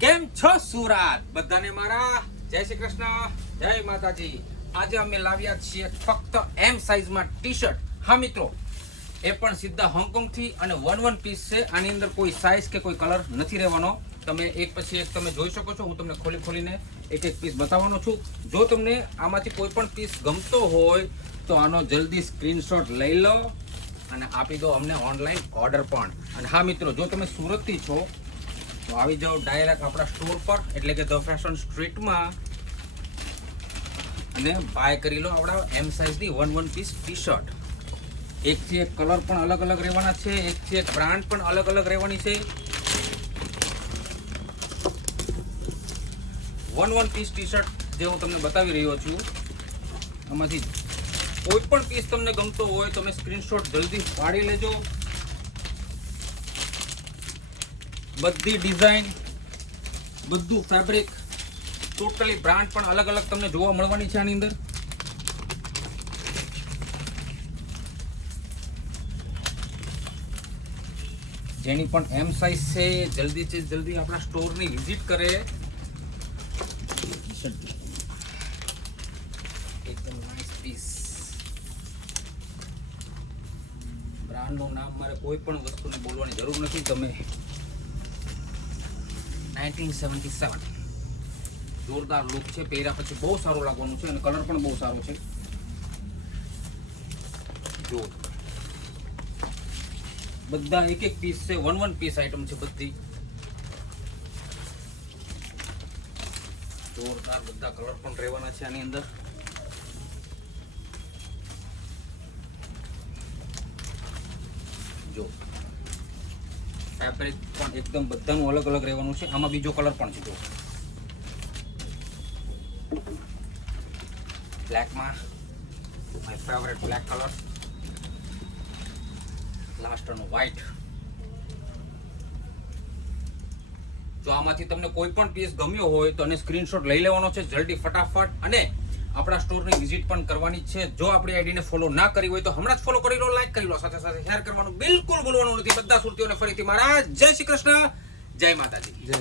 કેમ છો સુરત બધાને મારા જય શ્રી કૃષ્ણ જય માતાજી। આજે અમે લાવ્યા છીએ ફક્ત એમ સાઈઝમાં ટી-શર્ટ। હા મિત્રો, એ પણ સીધા હોંગકોંગ થી અને વન પીસ છે। આની અંદર કોઈ સાઈઝ કે કોઈ કલર નથી રહેવાનો। તમે એક પછી એક તમે જોઈ શકો છો। હું તમને ખોલીને એક એક પીસ બતાવવાનો છું। જો તમને આમાંથી કોઈ પણ પીસ ગમતો હોય તો આનો જલ્દી સ્ક્રીનશોટ લઈ લો અને આપી દો અમને ઓનલાઈન ઓર્ડર પણ। અને હા મિત્રો, જો તમે સુરતથી છો તો આવી જાઓ ડાયરેક્ટ આપણા સ્ટોર પર, એટલે કે ધ ફેશન સ્ટ્રીટમાં, અને બાય કરી લો આપણા એમ સાઈઝની વન પીસ ટી-શર્ટ। એકથી એક કલર પણ અલગ અલગ રહેવાના છે, એકથી એક બ્રાન્ડ પણ અલગ અલગ રહેવાની છે। વન પીસ ટી-શર્ટ જે હું તમને બતાવી રહ્યો છું, આમાંથી કોઈ પણ પીસ તમને ગમતો હોય તો તમે સ્ક્રીનશોટ જલ્દી પાડી લેજો। બધી ડિઝાઇન, બધું ફેબ્રિક, ટોટલી બ્રાન્ડ પણ અલગ અલગ તમને જોવા મળવાની છે આની અંદર। જેની પણ એમ સાઈઝ છે જલ્દીથી જલ્દી આપણા સ્ટોરની વિઝિટ કરે। એકદમ નાઇસ પીસ। બ્રાન્ડનું નામ મારે કોઈ પણ વસ્તુને બોલવાની જરૂર નથી। તમે 1977 જોરદાર લુક છે, પહેર્યા પછી બહુ સારું લાગવાનું છે અને કલર પણ બહુ સારો છે। જો બધા એક એક પીસ છે, વન પીસ આઈટમ છે બધી। જોરદાર બધા કલર પણ રહેવાના છે આની અંદર। જો ફેબ્રિક પણ એકદમ બધાનું અલગ અલગ રહેવાનું છે। આમાં બીજો કલર પણ છે, જો બ્લેકમાં માય ફેવરેટ બ્લેક કલર, લાસ્ટનું વ્હાઈટ। જો આમાંથી તમને કોઈ પણ પીસ ગમ્યો હોય તો એને સ્ક્રીનશોટ લઈ લેવાનો છે જલ્દી ફટાફટ, અને આપણા સ્ટોરની વિઝિટ પણ કરવાની છે। જો આપણી આઈડીને ફોલો ના કરી હોય તો હમણાં જ ફોલો કરી લો, લાઈક કરી લો, સાથે સાથે શેર કરવાનું બિલકુલ ભૂલવાનું નથી। બધા સુરતીઓને ફરીથી મારા જય શ્રી કૃષ્ણ, જય માતાજી।